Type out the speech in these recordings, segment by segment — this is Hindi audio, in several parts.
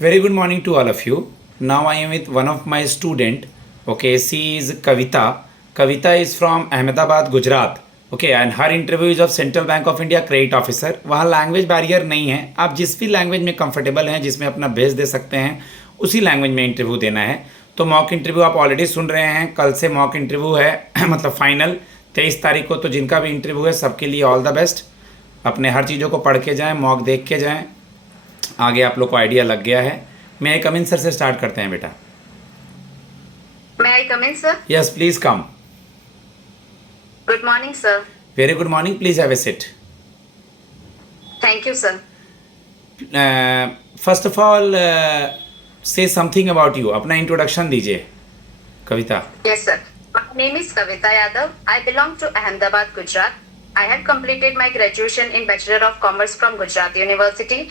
Very good morning to all of you. Now I am with one of my student. Okay, she is Kavita. Kavita is from Ahmedabad, Gujarat. Okay, and her interview is of Central Bank of India Credit Officer. वहाँ लैंग्वेज बैरियर नहीं है, आप जिस भी लैंग्वेज में कंफर्टेबल हैं, जिसमें अपना बेस दे सकते हैं, उसी लैंग्वेज में इंटरव्यू देना है. तो मॉक इंटरव्यू आप ऑलरेडी सुन रहे हैं. कल से मॉक इंटरव्यू है मतलब फाइनल 23 तारीख को. तो जिनका भी इंटरव्यू है सबके लिए ऑल द बेस्ट. अपने हर चीज़ों को पढ़ के जाएं, मॉक देख के जाएं. आगे आप लोग को आइडिया लग गया है. मैं कमिन सर से स्टार्ट करते हैं बेटा. May I come in, sir? Yes please come. Good morning, sir. Very good morning. Please have a seat. Thank you, sir. First of all से समथिंग अबाउट यू. अपना इंट्रोडक्शन दीजिए कविता. Yes, sir. My name is Kavita Yadav. I belong to Ahmedabad, Gujarat. I had completed my graduation in Bachelor of Commerce from Gujarat University.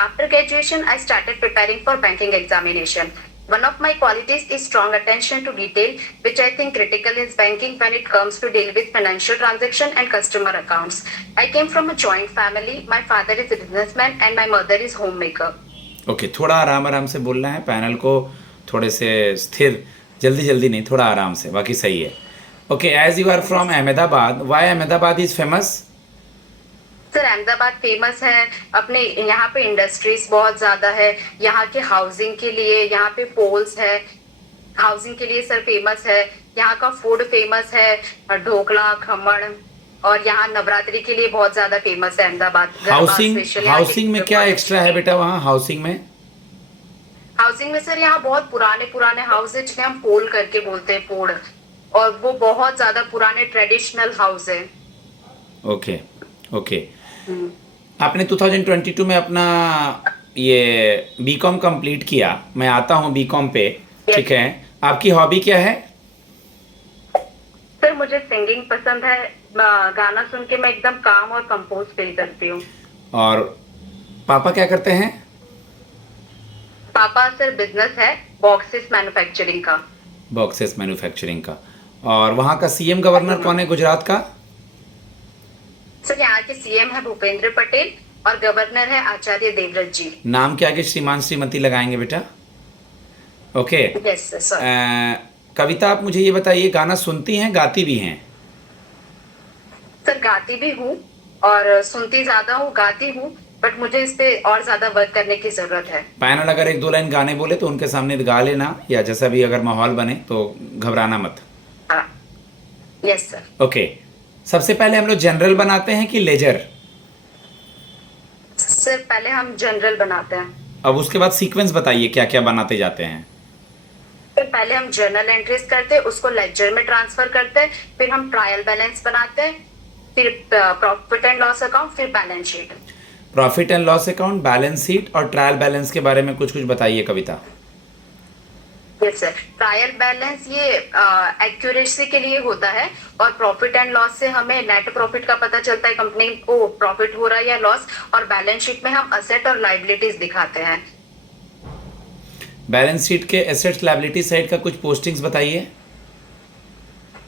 After graduation, I started preparing for banking examination. One of my qualities is strong attention to detail, which I think critical is banking when it comes to deal with financial transaction and customer accounts. I came from a joint family. My father is a businessman and my mother is homemaker. Okay थोड़ा आराम आराम से बोलना है. पैनल को थोड़े से स्थिर, जल्दी जल्दी नहीं, थोड़ा आराम से. बाकी सही है. Okay, as you are from Ahmedabad, why Ahmedabad is famous? Sir Ahmedabad famous है अपने यहाँ पे इंडस्ट्रीज बहुत ज्यादा है. यहाँ के हाउसिंग के लिए यहाँ पे पोल्स है. हाउसिंग के लिए सर फेमस है. यहाँ का फूड फेमस है, ढोकला, खमण. और यहाँ नवरात्रि के लिए बहुत ज्यादा फेमस है अहमदाबाद. हाउसिंग में क्या एक्स्ट्रा है बेटा वहाँ हाउसिंग में? हाउसिंग में सर यहाँ बहुत पुराने पुराने हाउस है जिन्हें हम पोल करके बोलते हैं, पोड़. और वो बहुत ज्यादा पुराने ट्रेडिशनल हाउस है. Okay okay. आपने 2022 में अपना ये बीकॉम कंप्लीट किया. मैं आता हूँ बीकॉम पे. ठीक है, आपकी हॉबी क्या है? सर मुझे सिंगिंग पसंद है. गाना सुन के मैं एकदम काम और कंपोज फील करती हूँ. और पापा क्या करते हैं? पापा सर बिजनेस है बॉक्सेस मैन्युफैक्चरिंग का. बॉक्सेस मैन्युफैक्चरिंग का. और वहाँ का सीएम गवर्नर कौन है गुजरात का? सर यहाँ के सीएम है भूपेंद्र पटेल और गवर्नर है आचार्य देवव्रत जी. नाम के आगे श्रीमान श्रीमती लगाएंगे बेटा. ओके. Yes sir. कविता आप मुझे ये बताइए, गाना सुनती हैं गाती भी हैं? सर गाती भी हूँ और सुनती ज्यादा हूँ, गाती हूँ, बट मुझे इस पे और ज्यादा वर्क करने की जरूरत है. पैनल अगर एक दो लाइन गाने बोले तो उनके सामने गा लेना, या जैसा भी अगर माहौल बने तो घबराना मत. हाँ. Yes sir. ओके. सबसे पहले हम लोग जनरल बनाते हैं कि लेजर? सर पहले हम जनरल बनाते हैं. अब उसके बाद सीक्वेंस बताइए क्या क्या बनाते जाते हैं. फिर पहले हम जर्नल एंट्रीज करते हैं, उसको लेजर में ट्रांसफर करते हैं. फिर हम ट्रायल बैलेंस बनाते हैं. फिर प्रॉफिट एंड लॉस अकाउंट, फिर balance sheet. Profit and loss account, balance sheet और ट्रायल बैलेंस के बारे में कुछ बताइए Kavita. Yes sir. Trial balance ये एक्यूरेसी के लिए होता है और प्रॉफिट एंड लॉस से हमें नेट प्रॉफिट का पता चलता है, कंपनी को प्रॉफिट हो रहा है या लॉस. और बैलेंस शीट में हम असेट और लायबिलिटीज दिखाते हैं. बैलेंस शीट के एसेट्स लायबिलिटी साइड का कुछ पोस्टिंग्स बताइए.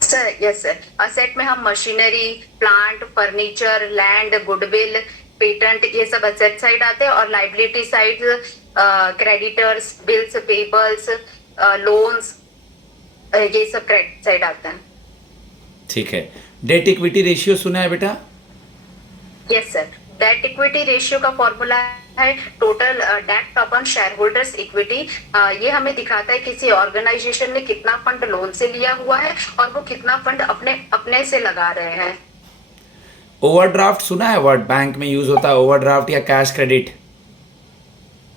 Sir yes sir. असेट में हम machinery, plant, furniture, land, goodwill, patent, ये सब असेट साइड आते हैं. और liability side creditors, bills, payables, loans, ये सब क्रेडिट साइड आता है. ठीक है. डेट इक्विटी रेशियो सुना है बेटा? Yes sir. Debt equity ratio का फॉर्मूला है total date upon share holders equity. ये हमें दिखाता है किसी ऑर्गेनाइजेशन ने कितना फंड लोन से लिया हुआ है और वो कितना फंड अपने से लगा रहे हैं. ओवरड्राफ्ट सुना है वर्ड? बैंक में यूज होता है ओवरड्राफ्ट या cash credit.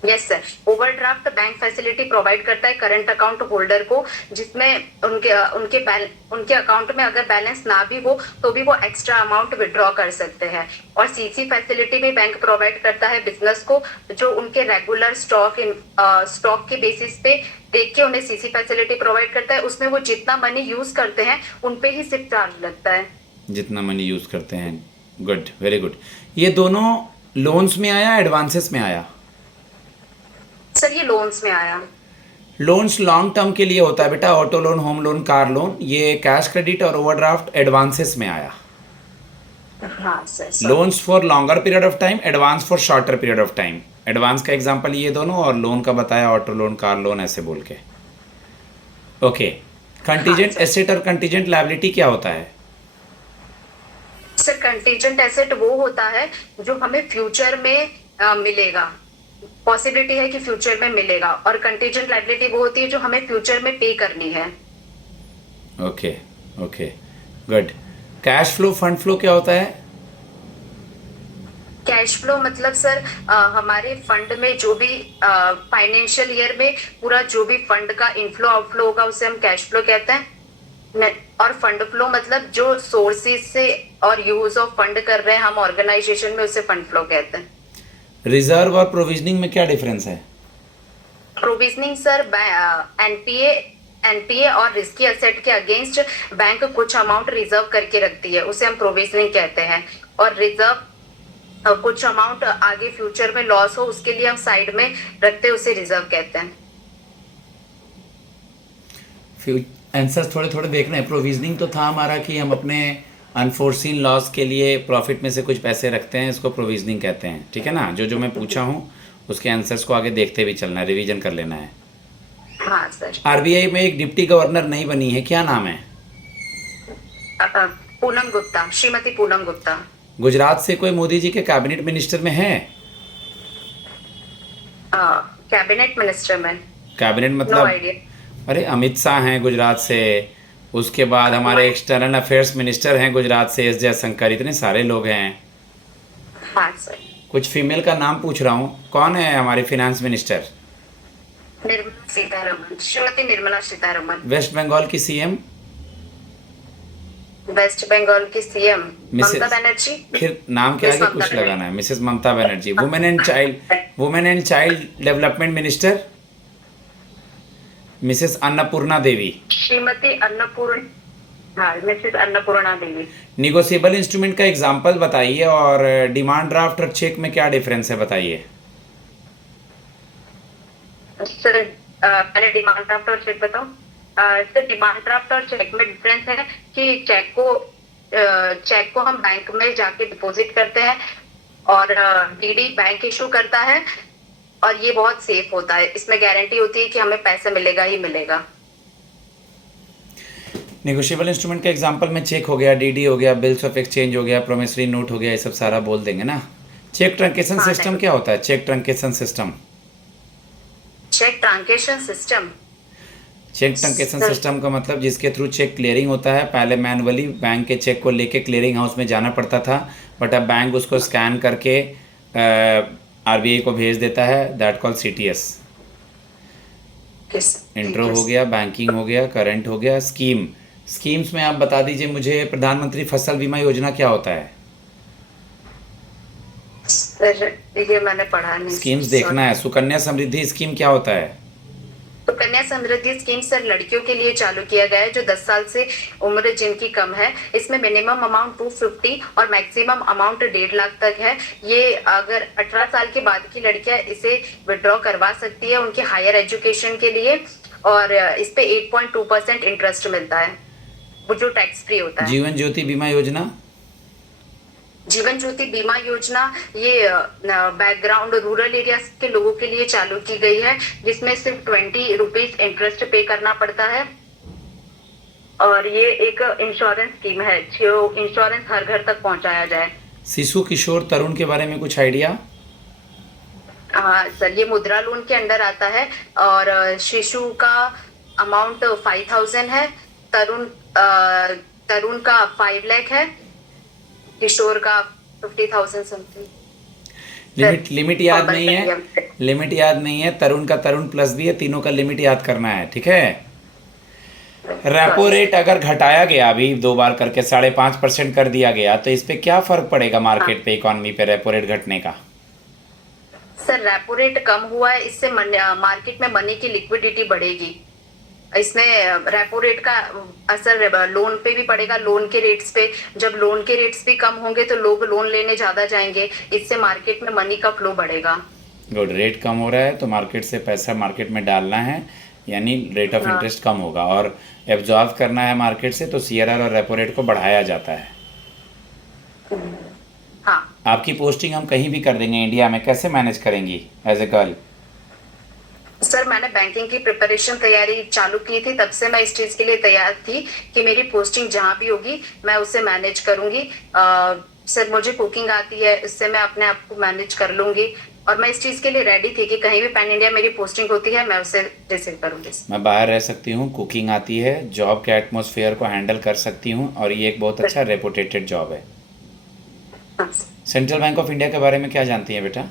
Yes sir. Overdraft bank facility provide करता है करंट अकाउंट होल्डर को, जिसमें उनके अकाउंट में अगर बैलेंस ना भी हो तो भी वो एक्स्ट्रा अमाउंट विड्रॉ कर सकते हैं. और सीसी फैसिलिटी भी बैंक प्रोवाइड करता है बिजनेस को, जो उनके रेगुलर स्टॉक के बेसिस पे देख के उन्हें सीसी फैसिलिटी प्रोवाइड करता है. उसमें वो जितना मनी यूज करते हैं उन पे ही सिर्फ चार्ज लगता है. जितना मनी यूज करते हैं. Good, very good. ये दोनों लोन्स में आया एडवांसेस में आया? सर ये लोन्स में आया. लोन्स लॉन्ग टर्म के लिए होता है बेटा, auto loan, home loan, car loan. ये कैश क्रेडिट और ओवरड्राफ्ट एडवांसेस में आया. हाँ sir. Loans for longer period of time, advance for shorter period of time. Advance का एग्जांपल ये दोनों और लोन का बताया, ऑटो लोन, कार लोन, ऐसे बोल के। Okay, contingent sir. एसेट और कंटीजेंट लायबिलिटी क्या होता है? सर कंटीजेंट एसेट वो होता है जो हमें फ्यूचर में मिलेगा, पॉसिबिलिटी है कि फ्यूचर में मिलेगा, और कंटीजेंट लायबिलिटी वो होती है जो हमें फ्यूचर में पे करनी है। Okay okay, good. Cash flow, fund flow क्या होता है? कैश फ्लो मतलब सर हमारे फंड में जो भी फाइनेंशियल ईयर में पूरा जो भी फंड का इनफ्लो आउटफ्लो होगा उसे हम कैश फ्लो कहते हैं। और फंड फ्लो मतलब जो सोर्सेज से और यूज ऑफ फंड कर रहे हैं हम ऑर्गेनाइजेशन में, उसे फंड फ्लो कहते हैं। रिजर्व और प्रोविजनिंग में क्या डिफरेंस है? प्रोविजनिंग सर एनपीए एनपीए और रिस्की एसेट के अगेंस्ट बैंक कुछ अमाउंट रिजर्व करके रखती है, उसे हम प्रोविजनिंग कहते हैं। और रिजर्व कुछ अमाउंट आगे फ्यूचर में लॉस हो उसके लिए हम साइड में रखते हैं, उसे रिजर्व कहते हैं। आंसर थोड़े थोड़े देखना है। प्रोविजनिंग तो था हमारा कि हम अपने अनफोर्सीन लॉस के लिए प्रॉफिट में से कुछ पैसे रखते हैं, इसको प्रोविजनिंग कहते हैं, ठीक है ना? जो जो मैं पूछा हूँ उसके आंसर्स को आगे देखते भी चलना है, रिवीजन कर लेना है। हाँ सर। आरबीआई में एक डिप्टी गवर्नर नई बनी है, क्या नाम है? पूनम गुप्ता, श्रीमती पूनम गुप्ता। गुजरात से कोई मोदी जी के कैबिनेट मिनिस्टर में है? कैबिनेट मिनिस्टर में कैबिनेट नो मतलब? आइडिया। अरे अमित शाह हैं गुजरात से, उसके बाद हमारे एक्सटर्नल अफेयर्स मिनिस्टर हैं गुजरात से, एस जयशंकर, इतने सारे लोग हैं। हाँ सर। कुछ फीमेल का नाम पूछ रहा हूँ, कौन है हमारी फिनेंस मिनिस्टर? निर्मला सीतारमन, श्रीमती निर्मला सीतारमन। वेस्ट बंगाल की सीएम? वेस्ट बंगाल की सीएम मिसेस, ममता बनर्जी। फिर नाम के मिस आगे ममता कुछ बनर्जी। लगाना है। Mrs Mamata Banerjee. Women and child development minister? Mrs Annapurna Devi. Shrimati Annapurna, हाँ Mrs Annapurna Devi. Negotiable instrument का एग्जाम्पल बताइए, और डिमांड ड्राफ्ट और चेक में क्या डिफरेंस है बताइए। सर पहले डिमांड ड्राफ्ट और चेक बताओ। सर डिमांड ड्राफ्ट और चेक में डिफरेंस है कि चेक को हम बैंक में जाके डिपॉजिट करते हैं और डीडी बैंक इशू करता है, और ये बहुत सेफ होता है, इसमें गारंटी होती है कि हमें पैसा मिलेगा ही मिलेगा। निगोशिएबल इंस्ट्रूमेंट का एग्जांपल में चेक हो गया, डीडी हो गया, बिल्स ऑफ एक्सचेंज हो गया, प्रोमिसरी नोट हो गया, ये सब सारा बोल देंगे ना। चेक ट्रंकेशन हाँ, सिस्टम क्या होता है? Cheque truncation system. Cheque truncation system. Cheque truncation सर- सिस्टम का मतलब जिसके थ्रू चेक क्लियरिंग होता है। पहले मैनुअली बैंक के चेक को लेके क्लियरिंग हाउस में जाना पड़ता था, बट अब बैंक उसको स्कैन करके आरबीआई को भेज देता है। That call CTS. इंट्रो हो गया, बैंकिंग हो गया, करंट हो गया, स्कीम्स में आप बता दीजिए मुझे, प्रधानमंत्री फसल बीमा योजना क्या होता है? सर ये मैंने पढ़ा नहीं। स्कीम्स देखना है। सुकन्या समृद्धि स्कीम क्या होता है? तो कन्या समृद्धि स्कीम सर लड़कियों के लिए चालू किया गया है जो 10 साल से उम्र जिनकी कम है। इसमें मिनिमम अमाउंट 250 और मैक्सिमम अमाउंट 1.5 लाख तक है। ये अगर 18 साल के बाद की लड़कियां इसे विड्रॉ करवा सकती है उनके हायर एजुकेशन के लिए, और इस पे 8.2% इंटरेस्ट मिलता है, वो जो टैक्स फ्री होता है। जीवन ज्योति बीमा योजना? जीवन ज्योति बीमा योजना ये बैकग्राउंड रूरल एरिया के लोगों के लिए चालू की गई है, जिसमें सिर्फ 20 रुपीज इंटरेस्ट पे करना पड़ता है, और ये एक इंश्योरेंस स्कीम है जो इंश्योरेंस हर घर तक पहुंचाया जाए। शिशु किशोर तरुण के बारे में कुछ आइडिया? हाँ सर, ये मुद्रा लोन के अंडर आता है, और शिशु का अमाउंट 5,000 है, तरुण का 5 लाख है, किशोर का 50,000 समथिंग। लिमिट याद नहीं है? लिमिट याद नहीं है? तरुण का तरुण प्लस भी है, तीनों का लिमिट याद करना है, ठीक है? रेपो रेट अगर घटाया गया अभी 2 बार करके 5.5% कर दिया गया, तो इस पे क्या फर्क पड़ेगा मार्केट पे, इकोनॉमी पे, रेपो रेट घटने का? सर रेपो रेट कम हुआ है, इससे मार्केट में मनी की लिक्विडिटी बढ़ेगी। इसमें रेपो रेट का असर लोन पे भी पड़ेगा, लोन के रेट्स पे। जब लोन के रेट्स भी कम होंगे तो लोग लोन लेने ज्यादा जाएंगे, इससे मार्केट में मनी का फ्लो बढ़ेगा। गुड। रेट कम हो रहा है तो मार्केट से पैसा मार्केट में डालना है, यानी रेट ऑफ इंटरेस्ट कम होगा, और एब्जॉर्व करना है मार्केट से, तो सीआरआर और रेपो रेट को बढ़ाया जाता है। हाँ आपकी पोस्टिंग हम कहीं भी कर देंगे इंडिया में, कैसे मैनेज करेंगी एज ए गर्ल? सर मैंने बैंकिंग की प्रिपरेशन तैयारी चालू की थी, तब से मैं इस चीज के लिए तैयार थी कि मेरी पोस्टिंग जहाँ भी होगी मैं उसे मैनेज करूंगी। सर मुझे कुकिंग आती है, इससे मैं अपने आप को मैनेज कर लूंगी और मैं इस चीज के लिए रेडी थी कि कहीं भी पैन इंडिया मेरी पोस्टिंग होती है मैं उसे रिसीव करूंगी। मैं बाहर रह सकती हूँ, कुकिंग आती है, जॉब के एटमॉस्फेयर को हैंडल कर सकती हूँ और ये एक बहुत अच्छा रेपुटेटेड जॉब है। हाँ, सेंट्रल बैंक ऑफ इंडिया के बारे में क्या जानती हैं बेटा?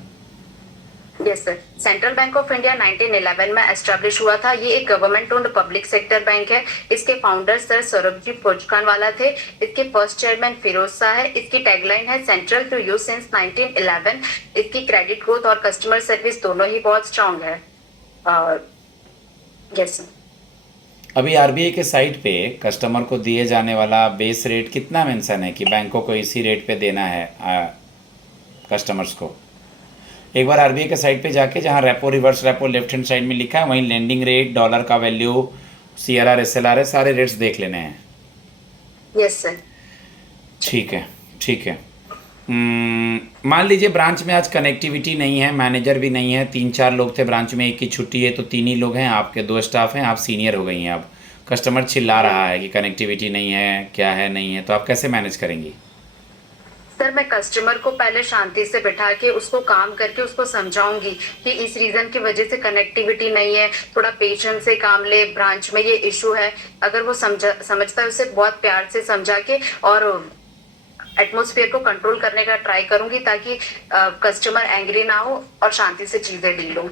Yes sir. Central bank of India 1911 में एस्टेब्लिश हुआ था। ये एक government owned public sector bank है। इसके फाउंडर सर सौरभजी पोचखानवाला थे। इसके फर्स्ट चेयरमैन फिरोज शाह है। इसकी टैगलाइन है सेंट्रल टू यू सिंस 1911। इसकी क्रेडिट ग्रोथ और कस्टमर सर्विस दोनों ही बहुत स्ट्रांग है। Yes sir. अभी आरबीआई के साइट पे कस्टमर को दिए जाने वाला बेस रेट कितना मेंशन है कि बैंकों को इसी रेट पे देना है कस्टमर्स को? एक बार आरबीआई के साइट पे जाके जहाँ repo, reverse repo left hand side में लिखा है वहीं लेंडिंग रेट, डॉलर का वैल्यू, सीआरआर, एसएलआर है, सारे रेट्स देख लेने हैं। Yes sir. ठीक है, ठीक है। मान लीजिए ब्रांच में आज कनेक्टिविटी नहीं है, मैनेजर भी नहीं है, 3-4 लोग थे ब्रांच में, एक की छुट्टी है, तो 3 ही लोग हैं, आपके 2 स्टाफ हैं, आप सीनियर हो गई हैं। अब कस्टमर चिल्ला रहा है कि कनेक्टिविटी नहीं है, क्या है, नहीं है, तो आप कैसे मैनेज करेंगी? सर मैं कस्टमर को पहले शांति से बिठा के उसको काम करके उसको समझाऊंगी कि इस रीजन की वजह से कनेक्टिविटी नहीं है, थोड़ा पेशेंस से काम ले, ब्रांच में ये इशू है। अगर वो समझता है उसे बहुत प्यार से समझा के और एटमोस्फेयर को कंट्रोल करने का ट्राई करूंगी ताकि कस्टमर एंग्री ना हो और शांति से चीजें डील हो।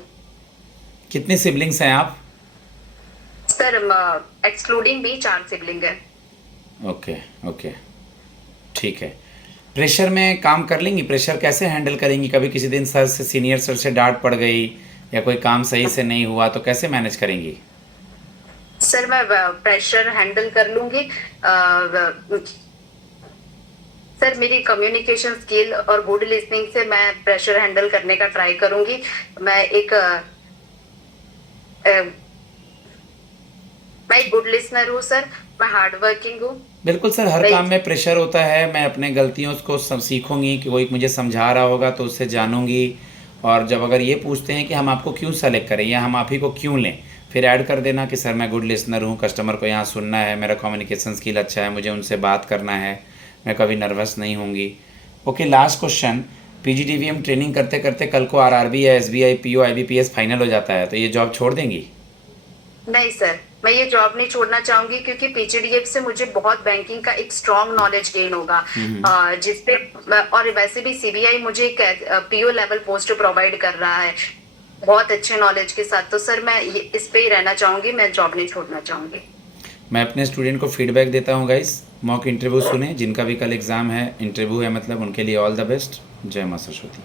कितने सिबलिंग्स हैं आप? सर एक्सक्लूडिंग भी 4 सिबलिंग है। ओके, ओके, ठीक है। प्रेशर में काम कर लेंगी? प्रेशर कैसे हैंडल करेंगी? कभी किसी दिन सर से, सीनियर सर से डांट पड़ गई या कोई काम सही से नहीं हुआ तो कैसे मैनेज करेंगी? सर मैं प्रेशर हैंडल कर लूंगी। सर मेरी कम्युनिकेशन स्किल और गुड लिसनिंग से मैं प्रेशर हैंडल करने का ट्राई करूंगी। मैं एक गुड लिसनर हूँ सर, मैं हार्ड वर्किंग हूँ। बिल्कुल सर, हर काम में प्रेशर होता है। मैं अपने गलतियों को सब सीखूंगी कि कोई मुझे समझा रहा होगा तो उससे जानूंगी। और जब अगर ये पूछते हैं कि हम आपको क्यों सेलेक्ट करें या हम आप ही को क्यों लें, फिर ऐड कर देना कि सर मैं गुड लिसनर हूँ, कस्टमर को यहाँ सुनना है, मेरा कम्युनिकेशन स्किल अच्छा है, मुझे उनसे बात करना है, मैं कभी नर्वस नहीं होंगी। Okay, last question. PGDVM training करते करते कल को आरआरबी या एसबीआई, पीओ, आईबीपीएस फाइनल हो जाता है तो ये जॉब छोड़ देंगी? नहीं सर, मैं ये जॉब नहीं छोड़ना चाहूंगी क्योंकि पीजीडीएफ से मुझे बहुत बैंकिंग का एक स्ट्रॉन्ग नॉलेज गेन होगा, जिसपे और वैसे भी सीबीआई मुझे एक पीओ लेवल पोस्ट प्रोवाइड कर रहा है बहुत अच्छे नॉलेज के साथ। तो सर मैं इस पे ही रहना चाहूंगी, मैं जॉब नहीं छोड़ना चाहूंगी। मैं अपने स्टूडेंट को फीडबैक देता हूँ गाइस, मॉक इंटरव्यू सुने, जिनका भी कल एग्ज़ाम है, इंटरव्यू है मतलब, उनके लिए ऑल द बेस्ट। जय मां सरस्वती।